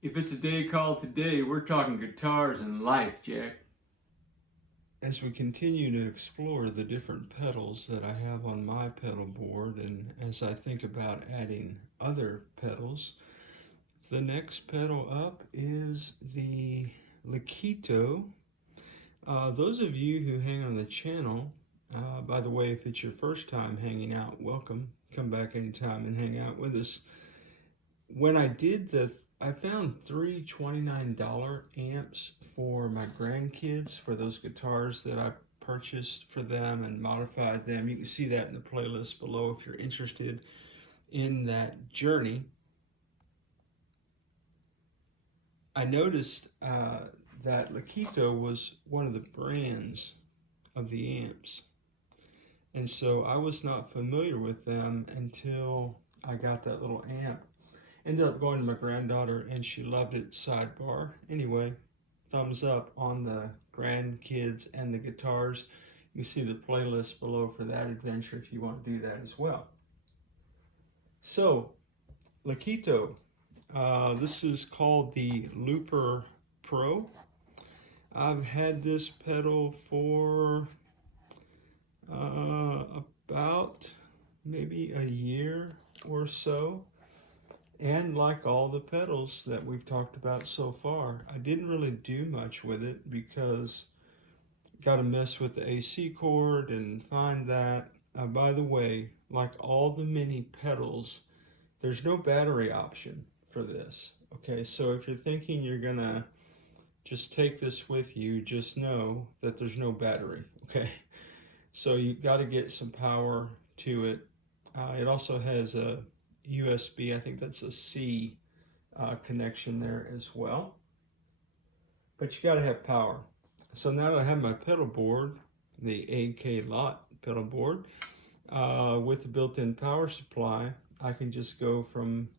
If it's a day called today, we're talking guitars and life, Jack. As we continue to explore the different pedals that I have on my pedal board, and as I think about adding other pedals, the next pedal up is the Lekato. Those of you who hang on the channel, by the way, if it's your first time hanging out, welcome. Come back anytime and hang out with us. When I found three $29 amps for my grandkids for those guitars that I purchased for them and modified them. You can see that in the playlist below if you're interested in that journey. I noticed that Lekato was one of the brands of the amps. And so I was not familiar with them until I got that little amp. Ended up going to my granddaughter and she loved it. Sidebar. Anyway, thumbs up on the grandkids and the guitars. You can see the playlist below for that adventure if you want to do that as well. So, Lekato. This is called the Looper Pro. I've had this pedal for about maybe a year or so. And like all the pedals that we've talked about so far, I didn't really do much with it because got to mess with the AC cord and find that. By the way, like all the mini pedals, there's no battery option for this. Okay, so if you're thinking you're gonna just take this with you, just know that there's no battery. Okay, so you've got to get some power to it. It also has a USB, I think that's a C connection there as well. But you got to have power. So now that I have my pedal board, the AK Lot pedal board, with the built-in power supply, I can just go from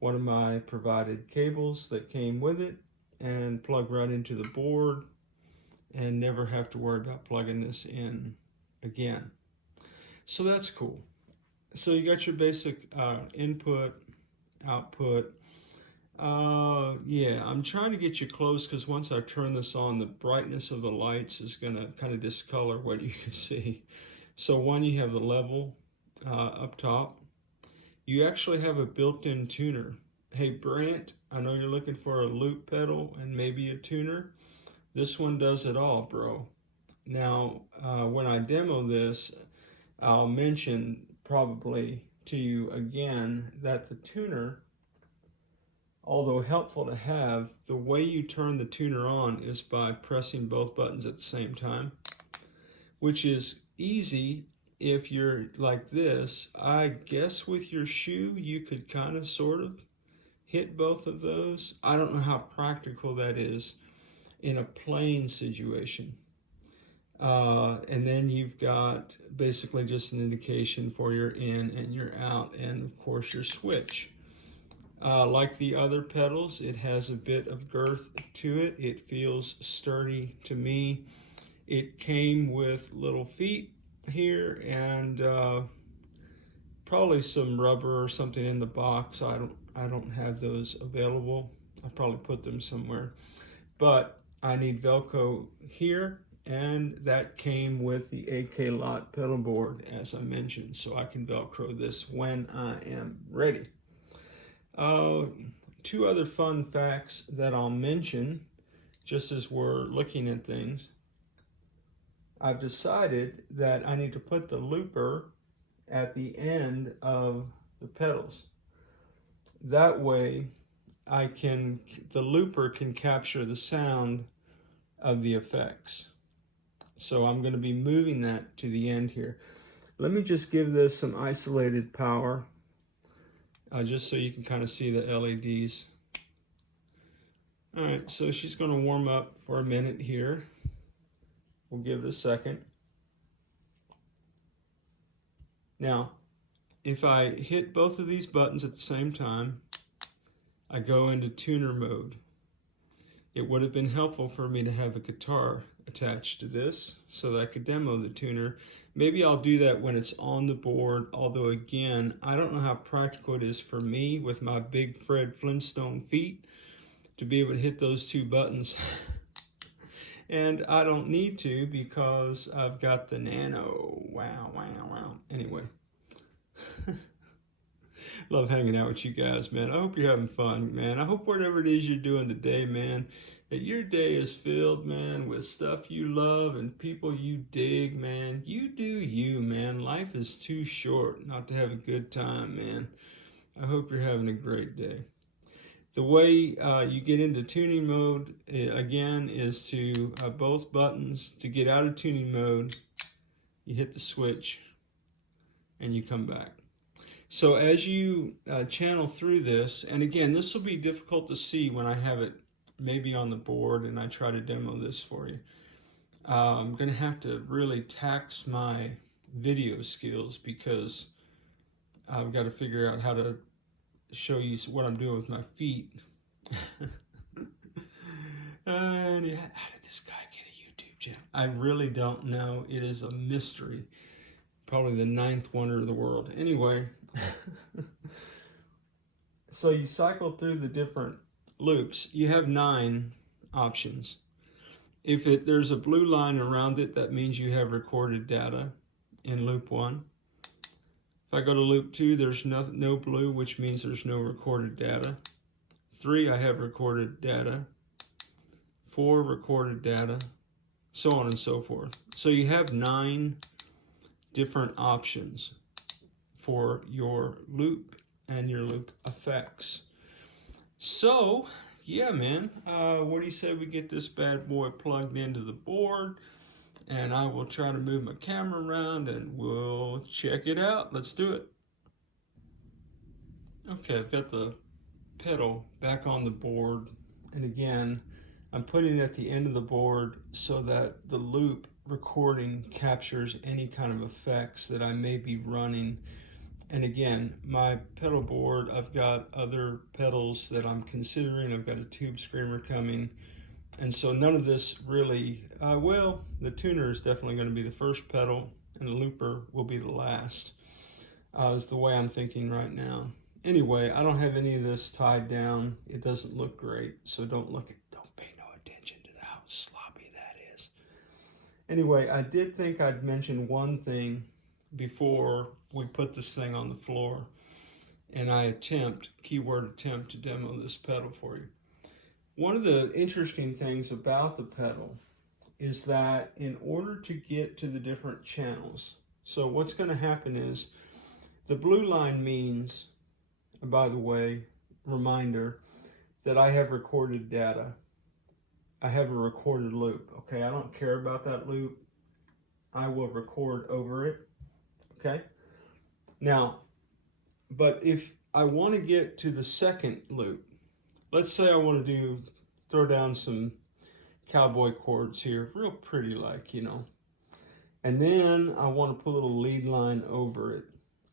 one of my provided cables that came with it and plug right into the board and never have to worry about plugging this in again. So that's cool. So you got your basic input, output. Yeah, I'm trying to get you close because once I turn this on, the brightness of the lights is going to kind of discolor what you can see. So one, you have the level up top. You actually have a built-in tuner. Hey Brant, I know you're looking for a loop pedal and maybe a tuner. This one does it all, bro. Now, when I demo this, I'll mention probably to you again that the tuner, although helpful to have, the way you turn the tuner on is by pressing both buttons at the same time, which is easy if you're like this. I guess with your shoe you could kind of sort of hit both of those. I don't know how practical that is in a playing situation. And then you've got basically just an indication for your in and your out, and of course your switch. Like the other pedals, it has a bit of girth to it. It feels sturdy to me. It came with little feet here and probably some rubber or something in the box. I don't have those available. I probably put them somewhere. But I need Velcro here, and that came with the AK Lot pedal board, as I mentioned, so I can Velcro this when I am ready. Two other fun facts that I'll mention, just as we're looking at things. I've decided that I need to put the looper at the end of the pedals. That way, the looper can capture the sound of the effects. So I'm going to be moving that to the end here. Let me just give this some isolated power, just so you can kind of see the LEDs. All right, so she's going to warm up for a minute here. We'll give it a second. Now, if I hit both of these buttons at the same time, I go into tuner mode. It would have been helpful for me to have a guitar attached to this so that I could demo the tuner. Maybe I'll do that when it's on the board, although again, I don't know how practical it is for me with my big Fred Flintstone feet to be able to hit those two buttons. And I don't need to because I've got the Nano. Wow, wow, wow. Anyway. Love hanging out with you guys, man. I hope you're having fun, man. I hope whatever it is you're doing today, man, that your day is filled, man, with stuff you love and people you dig, man. You do you, man. Life is too short not to have a good time, man. I hope you're having a great day. The way you get into tuning mode, again, is to both buttons. To get out of tuning mode, you hit the switch and you come back. So as you channel through this, and again, this will be difficult to see when I have it maybe on the board and I try to demo this for you. I'm going to have to really tax my video skills because I've got to figure out how to show you what I'm doing with my feet. And yeah, how did this guy get a YouTube channel? I really don't know. It is a mystery. Probably the 9th wonder of the world. Anyway, so you cycle through the different loops. You have 9 options. If there's a blue line around it, that means you have recorded data in loop 1. If I go to loop 2, there's no blue, which means there's no recorded data. 3, I have recorded data. 4, recorded data, so on and so forth. So you have 9 different options for your loop and your loop effects. So, yeah, man, what do you say we get this bad boy plugged into the board, and I will try to move my camera around and we'll check it out. Let's do it. Okay, I've got the pedal back on the board, and again, I'm putting it at the end of the board so that the loop recording captures any kind of effects that I may be running. And again, my pedal board, I've got other pedals that I'm considering. I've got a tube screamer coming. And so none of this really, well, the tuner is definitely going to be the first pedal and the looper will be the last, is the way I'm thinking right now. Anyway, I don't have any of this tied down. It doesn't look great, so don't pay no attention to how sloppy that is. Anyway, I did think I'd mention one thing before we put this thing on the floor, and I keyword attempt to demo this pedal for you. One of the interesting things about the pedal is that in order to get to the different channels, so what's going to happen is the blue line means, by the way, reminder, that I have recorded data. I have a recorded loop, okay? I don't care about that loop. I will record over it, okay? Now, but if I want to get to the second loop, let's say I want to throw down some cowboy chords here, real pretty like, you know, and then I want to put a little lead line over it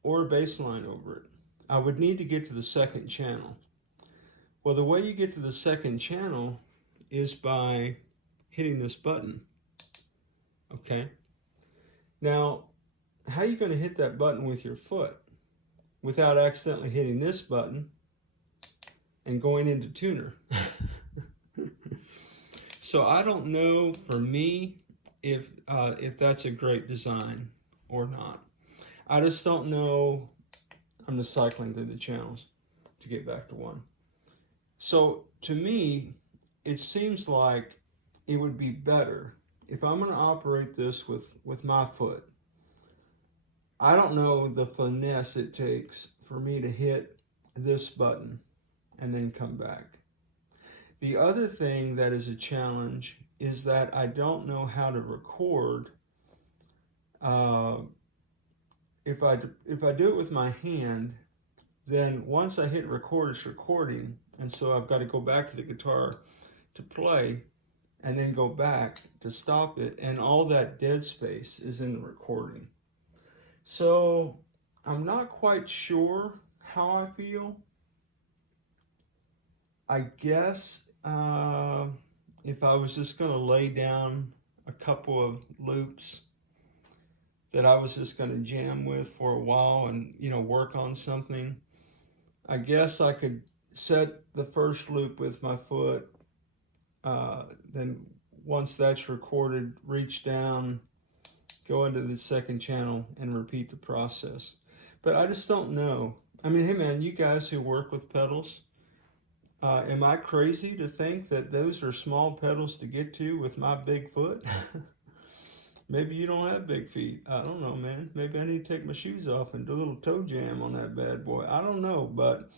or a bass line over it. I would need to get to the second channel. Well, the way you get to the second channel is by hitting this button, okay? Now, how are you going to hit that button with your foot without accidentally hitting this button and going into tuner? So I don't know, for me, if that's a great design or not. I just don't know. I'm just cycling through the channels to get back to one. So to me, it seems like it would be better if I'm going to operate this with my foot. I don't know the finesse it takes for me to hit this button and then come back. The other thing that is a challenge is that I don't know how to record. If I do it with my hand, then once I hit record, it's recording, and so I've got to go back to the guitar to play and then go back to stop it, and all that dead space is in the recording. So I'm not quite sure how I feel. I guess if I was just going to lay down a couple of loops that I was just going to jam with for a while and, you know, work on something, I guess I could set the first loop with my foot. Then once that's recorded, reach down, go into the second channel and repeat the process. But I just don't know. I mean, hey man, you guys who work with pedals, am I crazy to think that those are small pedals to get to with my big foot? Maybe you don't have big feet. I don't know, man. Maybe I need to take my shoes off and do a little toe jam on that bad boy. I don't know, but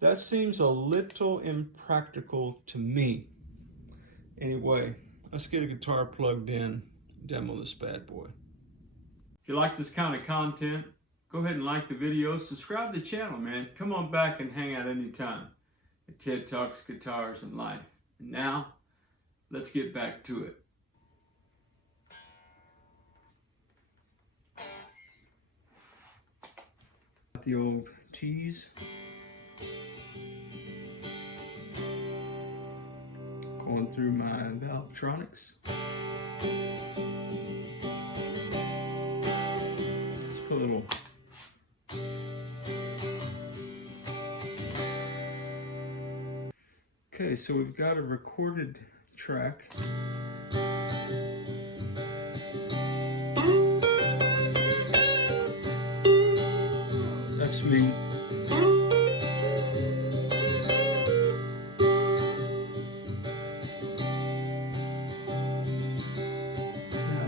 that seems a little impractical to me. Anyway, let's get a guitar plugged in, demo this bad boy. If you like this kind of content, go ahead and like the video. Subscribe to the channel, man. Come on back and hang out anytime at Ted Talks Guitars and Life. And now, let's get back to it. The old Tease. Going through my Valvetronics. Let's put a little okay, so we've got a recorded track. That's me.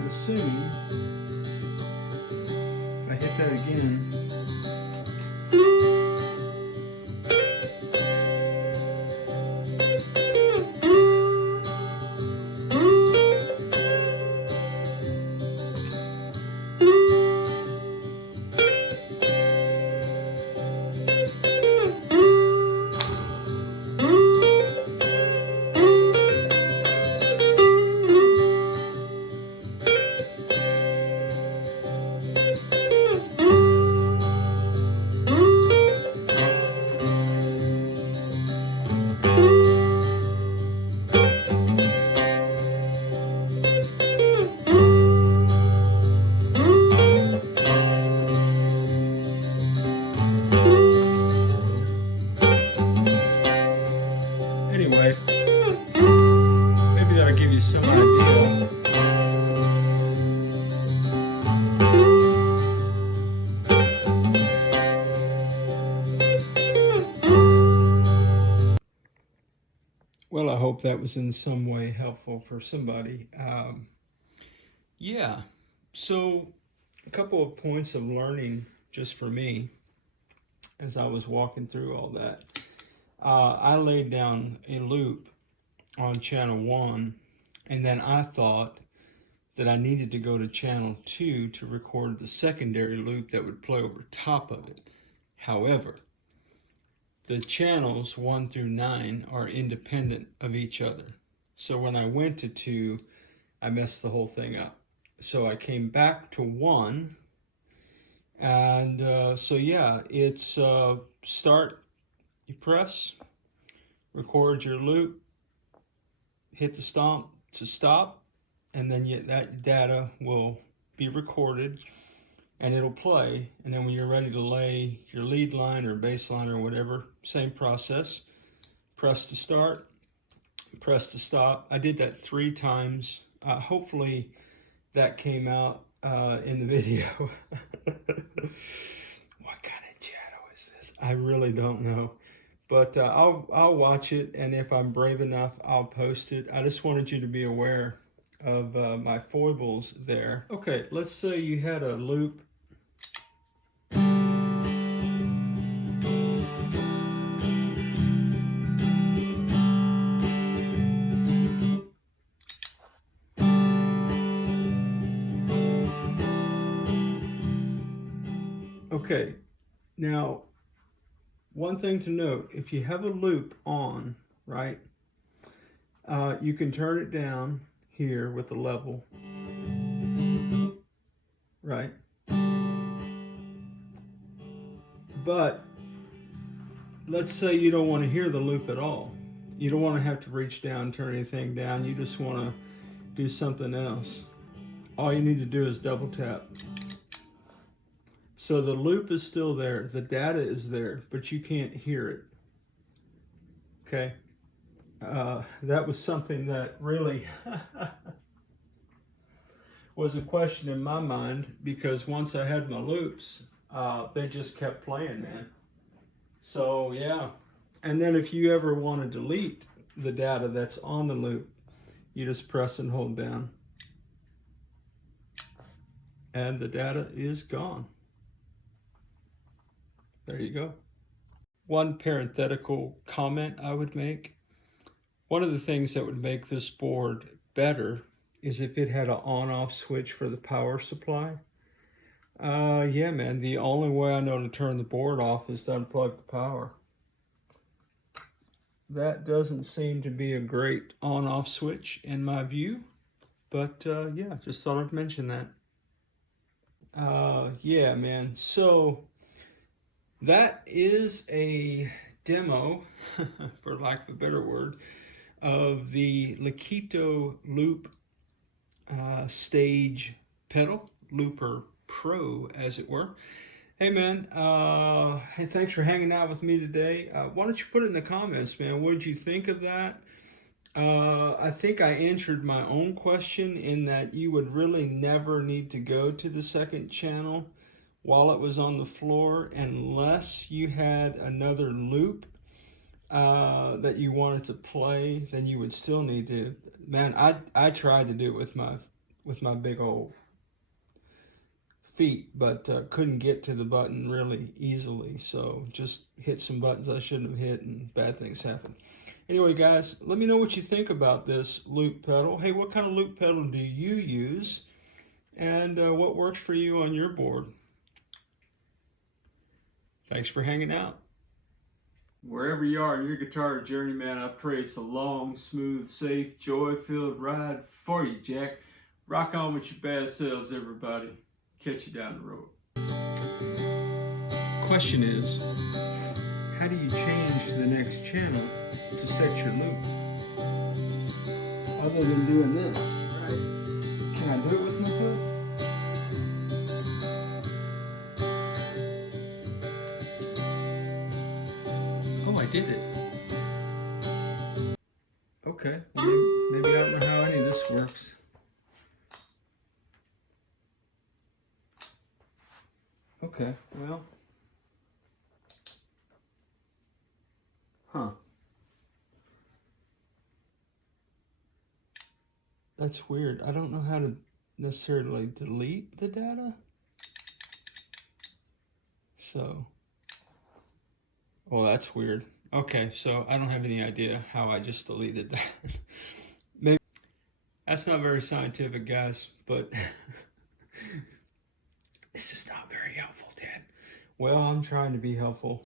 Assuming if I hit that again, maybe that'll give you some idea. Well, I hope that was in some way helpful for somebody. Yeah, so a couple of points of learning just for me as I was walking through all that. I laid down a loop on channel 1, and then I thought that I needed to go to channel 2 to record the secondary loop that would play over top of it. However, the channels 1 through 9 are independent of each other. So when I went to 2, I messed the whole thing up. So I came back to 1, and so yeah, it's start, you press, record your loop, hit the stomp to stop, and then that data will be recorded and it'll play. And then when you're ready to lay your lead line or bass line or whatever, same process. Press to start, press to stop. I did that 3 times. Hopefully that came out in the video. What kind of shadow is this? I really don't know. But I'll watch it, and if I'm brave enough, I'll post it. I just wanted you to be aware of my foibles there. Okay, let's say you had a loop. Okay, now, one thing to note, if you have a loop on, right, you can turn it down here with the level, right? But let's say you don't want to hear the loop at all. You don't want to have to reach down, turn anything down. You just want to do something else. All you need to do is double tap. So the loop is still there, the data is there, but you can't hear it. Okay. That was something that really was a question in my mind, because once I had my loops, they just kept playing, man. So yeah. And then if you ever want to delete the data that's on the loop, you just press and hold down, and the data is gone. There you go. One parenthetical comment I would make. One of the things that would make this board better is if it had an on-off switch for the power supply. Yeah, man, the only way I know to turn the board off is to unplug the power. That doesn't seem to be a great on-off switch in my view, but yeah, just thought I'd mention that. Yeah, man, so that is a demo, for lack of a better word, of the Lekato Loop Stage pedal, Looper Pro, as it were. Hey, man, hey, thanks for hanging out with me today. Why don't you put it in the comments, man? What did you think of that? I think I answered my own question in that you would really never need to go to the second channel while it was on the floor unless you had another loop that you wanted to play. Then you would still need to. Man, I tried to do it with my big old feet, but couldn't get to the button really easily, so just hit some buttons I shouldn't have hit, and bad things happen. Anyway, guys, let me know what you think about this loop pedal. Hey, what kind of loop pedal do you use, and what works for you on your board? Thanks for hanging out. Wherever you are in your guitar journey, man, I pray it's a long, smooth, safe, joy-filled ride for you, Jack. Rock on with your bad selves, everybody. Catch you down the road. Question is, how do you change the next channel to set your loop? Other than doing this, right? Can I do it with my foot? Oh, I did it. Okay, well, maybe I don't know how any of this works. Okay, well. Huh. That's weird. I don't know how to necessarily delete the data. So, well, that's weird. Okay, so I don't have any idea how I just deleted that. Maybe that's not very scientific, guys, but this is not very helpful, Dad. Well, I'm trying to be helpful.